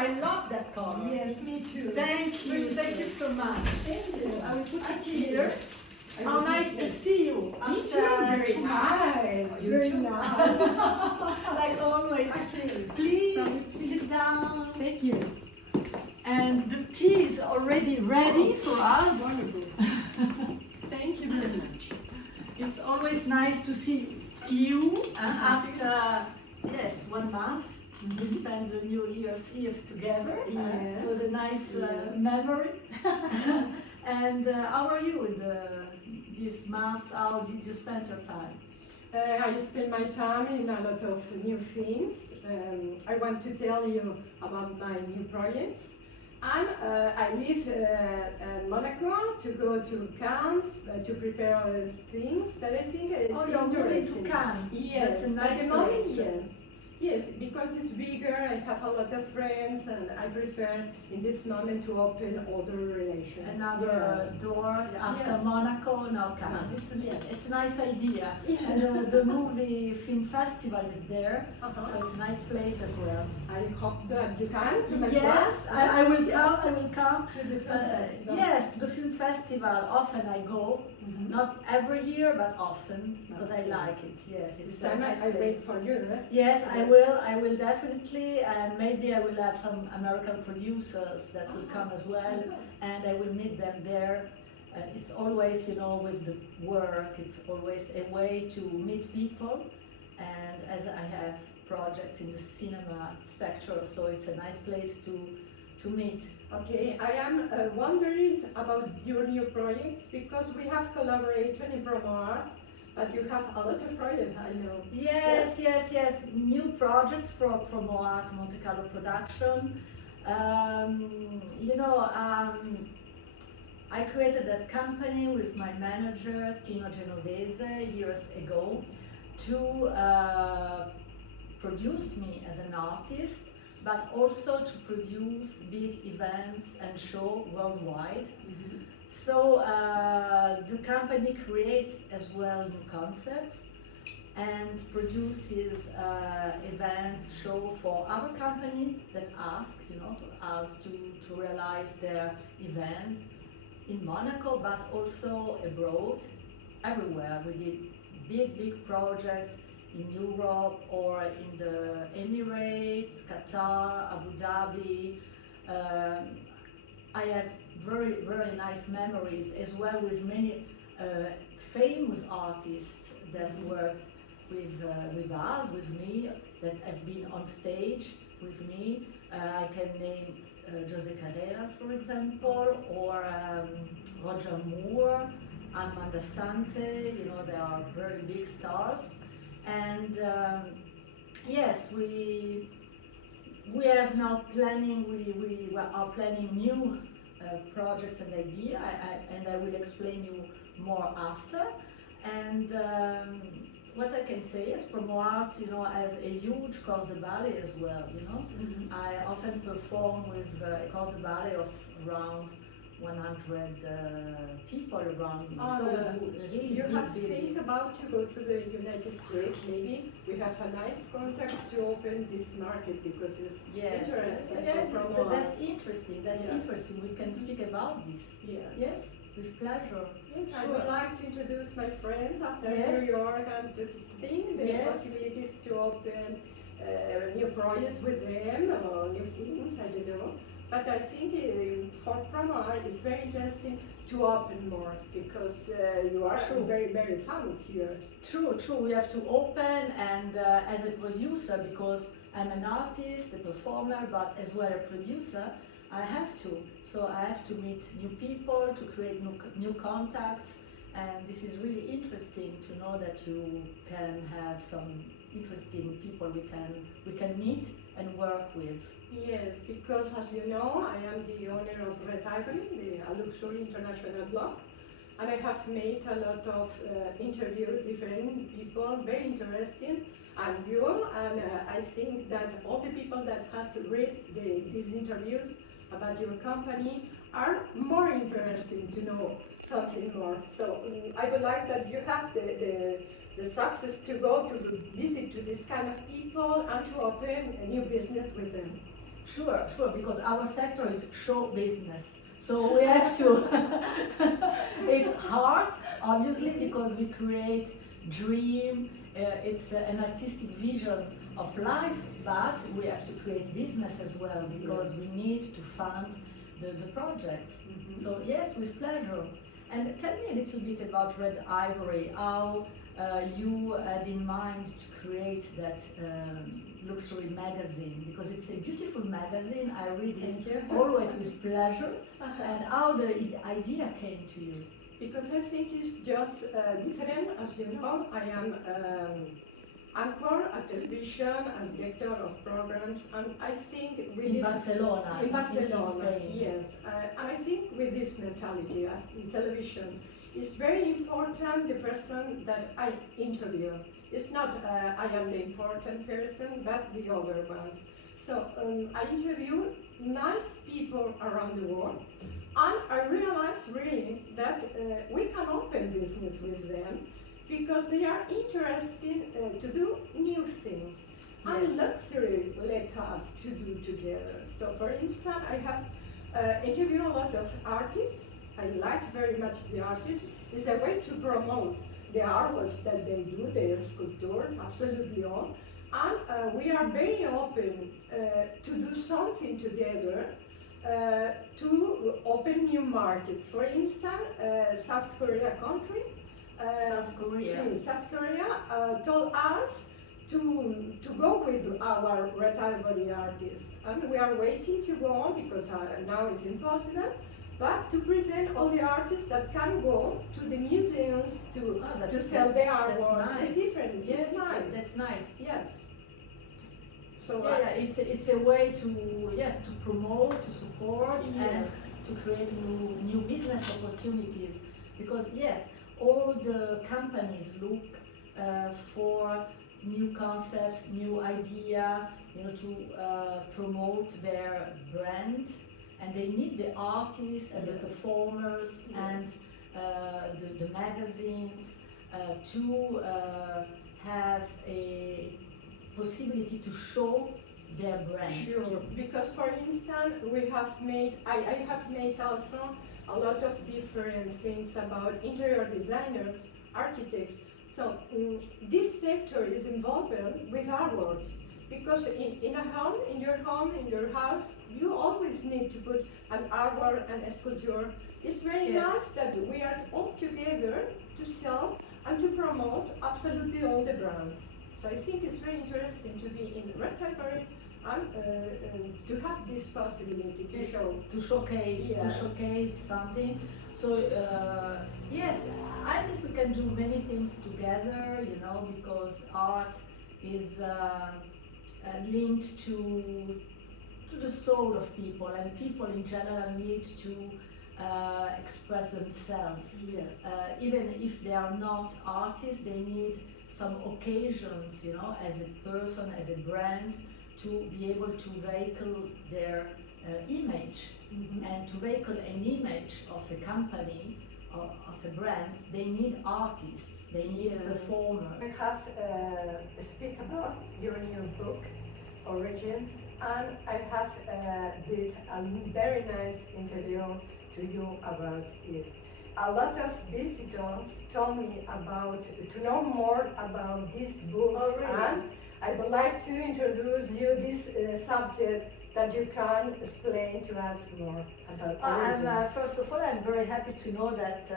I love that color. Yes, me too. Thank you so much. Thank you. I will put it here. How nice to see you after Very 2 months. nice. You Very too. nice. Like always. Please sit down. Thank you. And the tea is already ready for us. Wonderful. Thank you very much. It's always nice to see you after, yes, 1 month. We spent the New Year's Eve together. It was a nice memory. And how are you in these months? How did you spend your time? I spend my time in a lot of new things. I want to tell you about my new projects. And I live in Monaco to go to Cannes to prepare things that I think is you're moving to Cannes. Yes, that's a nice at the moment, place. yes. Yes, because it's bigger, I have a lot of friends, and I prefer in this moment to open other relations. Another door after Monaco, now Cannes. It's a nice idea. Yeah. And the movie film festival is there, so it's a nice place as well. I hope that you can to my Yes, class. I will come. I will come. To the film festival. Yes, to the film festival. Often I go, not every year, but often because I like it. Yes, This it's a time nice I wait place. for you. Yes, I will. I will definitely, and maybe I will have some American producers that will come as well, and I will meet them there. It's always, you know, with the work, it's always a way to meet people, and as I have projects in the cinema sector, so it's a nice place to meet. Okay, I am wondering about your new projects because we have collaborated in promo art, but you have a lot of projects, I know. Yes. New projects for Promo Art Monte Carlo production. I created that company with my manager Tino Genovese years ago to produce me as an artist, but also to produce big events and show worldwide. So the company creates as well new concepts and produces events, show for other companies that ask, us to realize their event in Monaco, but also abroad, everywhere. We did big projects in Europe or in the Emirates, Qatar, Abu Dhabi. I have very nice memories as well with many famous artists that worked with us, with me, that have been on stage with me. I can name Jose Carreras, for example, or Roger Moore, Amanda Sante. They are very big stars. And yes, we have now planning. We are planning new projects and ideas, and I will explain you more after. And what I can say is Promo Art, as a huge corps de ballet as well. I often perform with a corps de ballet of around 100 people around me. So we do really you have to big. think about to go to the United States. Maybe we have a nice context to open this market because it's interesting. That's interesting. That's interesting. We can speak about this. Yes, with pleasure. I would like to introduce my friends after New York and to think the possibilities to open new projects with them or new things. I don't know. But I think for promo art it's very interesting to open more because you are very famous here. True. We have to open, and as a producer, because I'm an artist, a performer, but as well a producer, I have to. So I have to meet new people, to create new contacts, and this is really interesting to know that you can have some interesting people we can meet and work with. Yes, because as you know, I am the owner of Red Ivory, a luxury international blog, and I have made a lot of interviews, different people, very interesting, and I think that all the people that has read these interviews about your company are more interested to know something more. So I would like that you have the success to go to visit to this kind of people and to open a new business with them. Sure, sure, because our sector is show business. So we have to, it's hard, obviously, because we create dream, it's an artistic vision of life, but we have to create business as well, because we need to fund the projects. So yes, with pleasure. And tell me a little bit about Red Ivory, how you had in mind to create that luxury magazine, because it's a beautiful magazine. I read it always with pleasure. And how the idea came to you? Because I think it's just different. As you know, I am anchor at television and director of programs, and I think with in this Barcelona, in Barcelona, Spain. yes, and I think with this mentality in television, it's very important the person that I interview. It's not I am the important person, but the other ones. So I interview nice people around the world, and I realized really that we can open business with them because they are interested to do new things. And luxury let us to do together. So for instance, I have interviewed a lot of artists. I like very much the artists. It's a way to promote the artworks that they do, their sculptures, absolutely all. And we are very open to do something together to open new markets. For instance, South Korea country. South Korea. South Korea told us to go with our Red Ivory artists, and we are waiting to go on because now it's impossible. But to present all the artists that can go to the museums to sell their artwork. Nice. It's different. Yes, it's nice. That's nice. Yes. So it's a way to promote, to support, and to create new business opportunities. Because yes, all the companies look for new concepts, new idea, to promote their brand, and they need the artists and the performers and the magazines to have a possibility to show their brand. Sure, because for instance, I have made also a lot of different things about interior designers, architects. So this sector is involved with artworks, because in a home, in your house, you always need to put an artwork and a sculpture. It's very nice that we are all together to sell and to promote absolutely all the brands. So I think it's very interesting to be in Red Ivory and to have this possibility to showcase something. So yes, I think we can do many things together, because art is linked to the soul of people, and people in general need to express themselves. Even if they are not artists, they need some occasions, as a person, as a brand, to be able to vehicle their image. And to vehicle an image of a company or of a brand, they need artists, they need performers. I have speak about your new book, Origins, and I have did a very nice interview to you about it. A lot of visitors told me to know more about these books, and I would like to introduce you this subject that you can explain to us more about. First of all, I'm very happy to know that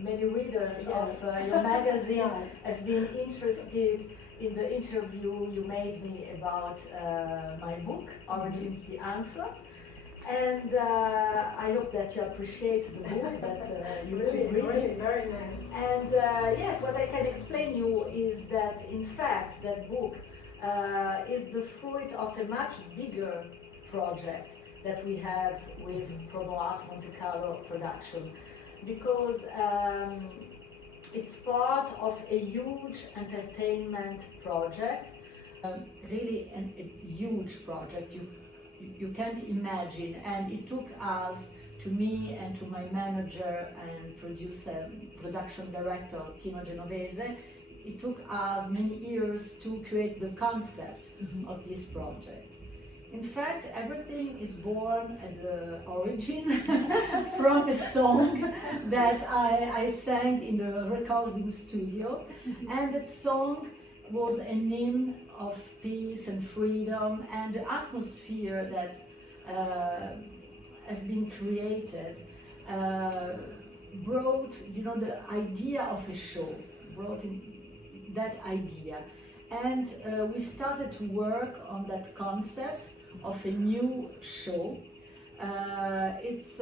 many readers of your magazine have been interested in the interview you made me about my book, Origins, the Answer. And I hope that you appreciate the book, that you really, read it. Very nice. And yes, what I can explain you is that in fact that book is the fruit of a much bigger project that we have with Promo Art Monte Carlo production, because it's part of a huge entertainment project, really a huge project. You can't imagine, and it took us, to me and to my manager and production director Tino Genovese, it took us many years to create the concept of this project. In fact, everything is born at the origin from a song that I sang in the recording studio. And that song was a hymn of peace and freedom, and the atmosphere that have been created brought, the idea of a show, brought in that idea. And we started to work on that concept of a new show. It's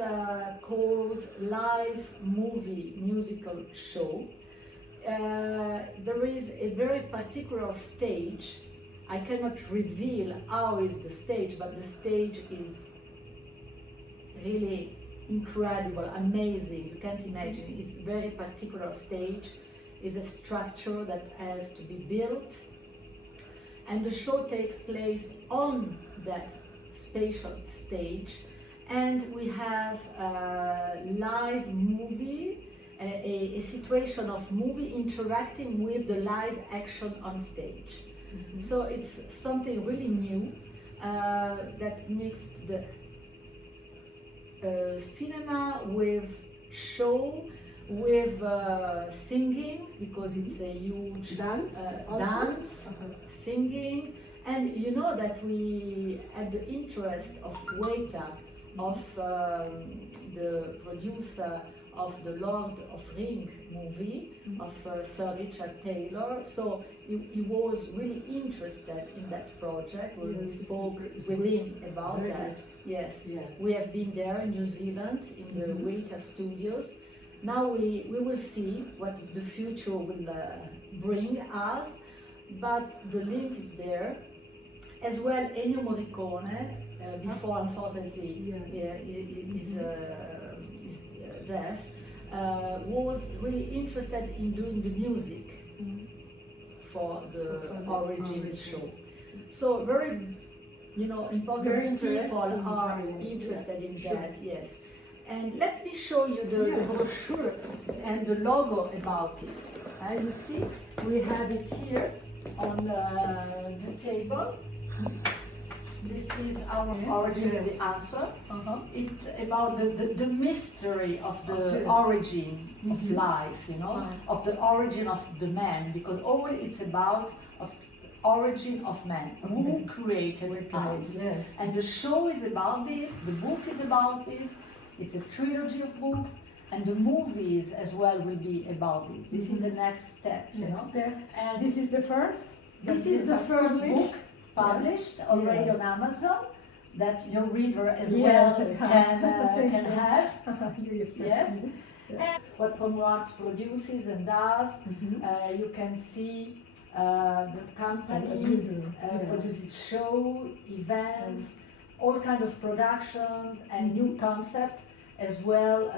called Live Movie Musical Show. There is a very particular stage. I cannot reveal how is the stage, but the stage is really incredible, amazing. You can't imagine. It's a very particular stage. It's a structure that has to be built. And the show takes place on that spatial stage, and we have a live movie, a situation of movie interacting with the live action on stage. Mm-hmm. So it's something really new that mixed the cinema with show, with singing, because it's a huge dance, singing. And you know that we had the interest of Weta, of the producer of the Lord of Ring movie, of Sir Richard Taylor. So he was really interested in that project. We spoke with him about that. Yes, we have been there in New Zealand in the Weta studios. Now we will see what the future will bring us, but the link is there. As well, Ennio Morricone, before unfortunately is deaf, was really interested in doing the music for the origin show. So very, important people are interested in that, yes. And let me show you the brochure and the logo about it. You see, we have it here on the table. This is our origins, the answer. It's about the mystery of the origin of life, of the origin of the man, because all it's about of origin of man, who created us. Yes. And the show is about this, the book is about this, it's a trilogy of books, and the movies as well will be about this. This is the next step, And this is the first? This is the first book published already on Amazon that your reader as well can have. Yes. And what Conrad produces and does, you can see the company produces show, events, all kind of production and new concept as well,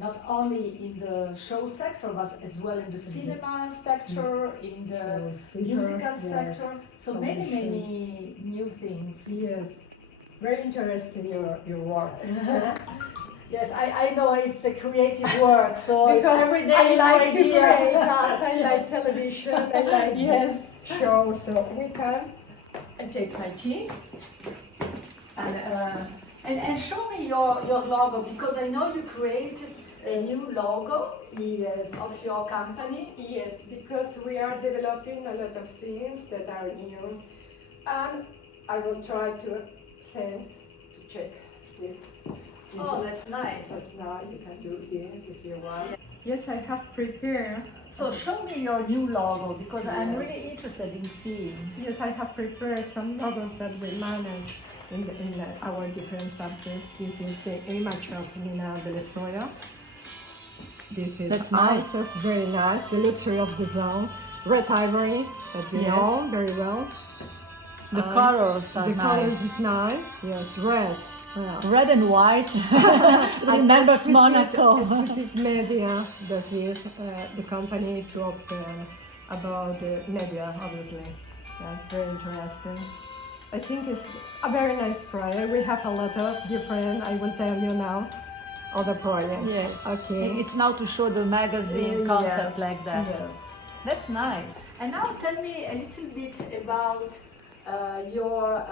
not only in the show sector, but as well in the cinema sector, in the musical sector. So many new things. Yes, very interesting your work. Yes, I know it's a creative work, so because every day I like to create, I like television, I like shows, so we can. I take my tea and show me your logo, because I know you created a new logo of your company. Yes, because we are developing a lot of things that are new, and I will try to check this. Oh, that's nice. That's nice. You can do this if you want. Yes, I have prepared. So show me your new logo, because I'm really interested in seeing. Yes, I have prepared some logos that we manage in our different subjects. This is the image of Nina Vélez-Toya. This is also very nice. The luxury of the zone. Red Ivory, that you know very well. The colors are nice. The colors is nice. Yes, red. Yeah. Red and white remembers Monaco. Specific media does this. The company talked about the media, obviously. Yeah, it's very interesting. I think it's a very nice project. We have a lot of different, I will tell you now, other projects. Yes. Okay. It's now to show the magazine concept like that. Yes. That's nice. And now tell me a little bit about your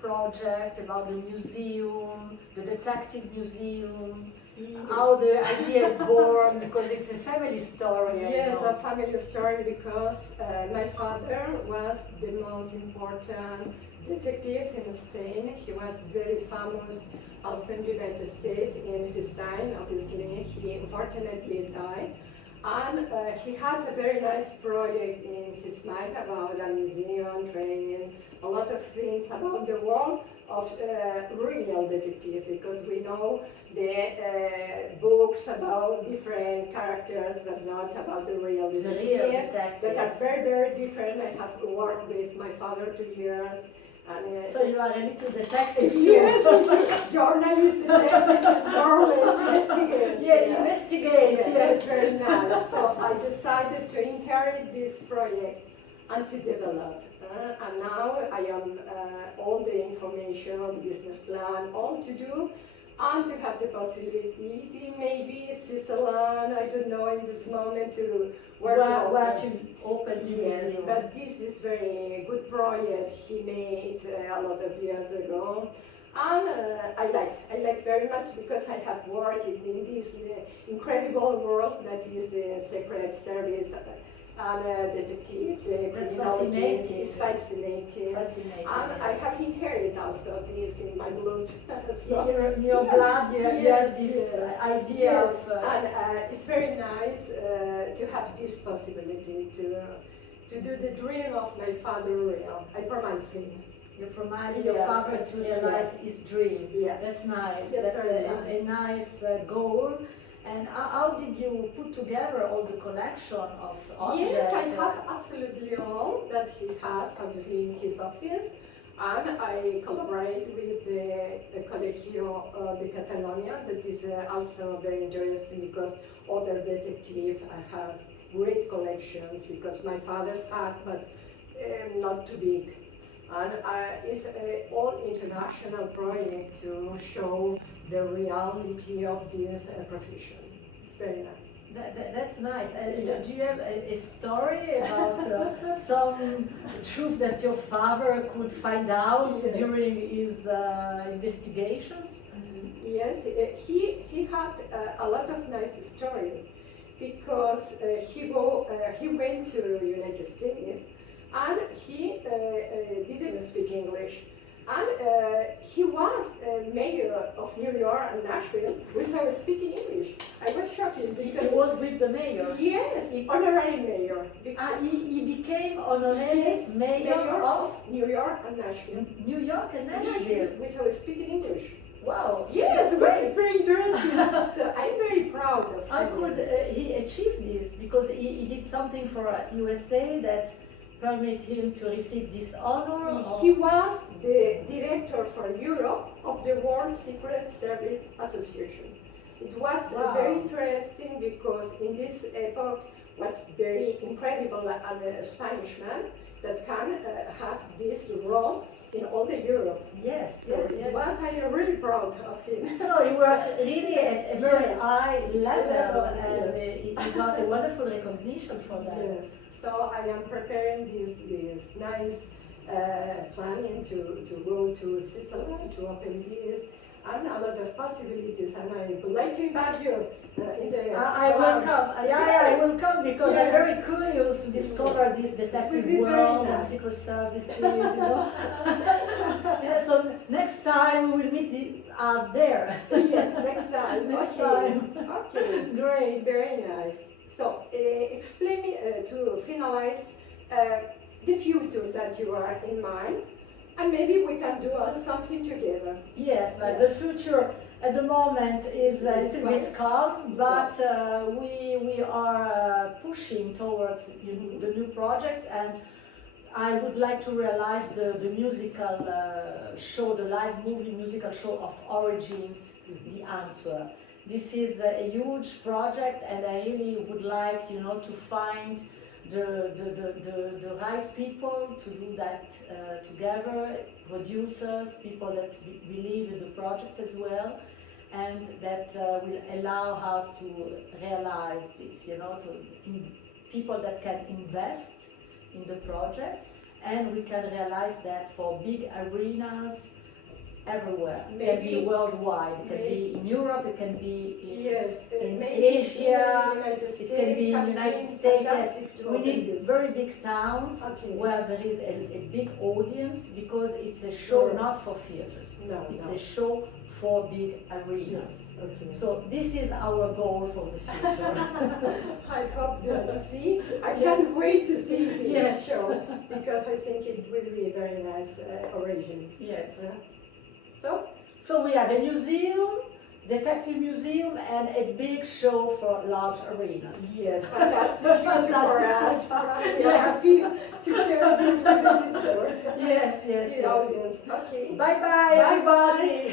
project about the museum, the detective museum, how the idea is born, because it's a family story. Yes, a family story, because my father was the most important detective in Spain. He was very famous also in the United States in his time. Obviously, he unfortunately died. And he had a very nice project in his mind about a museum, training, a lot of things about the world of real detective, because we know the books about different characters, but not about the real detective, that are very, very different. I have worked with my father 2 years. And, so you are a little detective too. Yes, journalist, detective, journalist, investigate. Yeah, investigate. Yes, very nice. So I decided to inherit this project and to develop. And now I am all the information, the business plan, all to do, and to have the possibility, maybe Switzerland, I don't know in this moment, to where to open the museum. But this is very good project he made a lot of years ago. And I like very much, because I have worked in this incredible world that is the Secret Service and detective, the criminologist. It's fascinating. And I have inherited also this in my blood. So in your blood, you have this idea of. And it's very nice to have this possibility to do the dream of my father real. I promise him. You promise your father to realize his dream. Yes. That's nice. Yes, that's a nice goal. And how did you put together all the collection of objects? Yes, I have absolutely all that he has, obviously, in his office. And I collaborate with the Colegio de Catalonia, that is also very interesting, because other detective has great collections, because my father's had, but not too big. And it's an all international project to show the reality of this profession. It's very nice. That's nice. And do you have a story about some truth that your father could find out during his investigations? Yes, he had a lot of nice stories, because he went to the United States, and he didn't speak English. And he was mayor of New York and Nashville without speaking English. I was shocked, because he was with the mayor. Yes, honorary mayor. He became honorary mayor of New York and Nashville. New York and Nashville without speaking English. Wow. Yes, it was very interesting. So I'm very proud of him. How could he achieve this? Because he did something for USA that permit him to receive this honor? He was the director for Europe of the World Secret Service Association. It was very interesting, because in this epoch was very incredible a Spanish man that can have this role in all the Europe. Yes, so I'm really proud of him. So you were really at a very high level, and he got a wonderful recognition for that. Yes. So I am preparing this nice planning to go to Switzerland to open this, and a lot of possibilities. And I would like to invite you in the. I will come. I will come, because I'm very curious to discover this detective world and secret services. So next time we will meet us there. Yes, next time. Next time. Okay. Great. Very nice. So, explain me to finalize the future that you are in mind, and maybe we can do something together. Yes, but the future at the moment is a little bit calm, but we are pushing towards the new projects, and I would like to realize the musical show, the live movie musical show of Origins, The Answer. This is a huge project, and I really would like, to find the right people to do that together, producers, people that believe in the project as well, and that will allow us to realize this, people that can invest in the project, and we can realize that for big arenas everywhere. It can be Maybe- worldwide, it can be in Europe, it can be Yes, in maybe Asia, in the United States, it can be in the United States. Yes. fantastic to We open need this. very big towns Okay. where there is a big audience, because it's a show Sure. not for theaters. No, It's no. a show for big arenas. Okay. So this is our goal for the future. I hope to see. I Yes. can't wait to see this Yes. show because I think it will be a very nice origins. Yes. So So we have a museum, detective museum, and a big show for large arenas. yes, fantastic. Fantastic. For us. We are Yes. happy to share this with the visitors. Yes, yes, The yes. audience. Okay. Bye bye, Bye everybody. bye.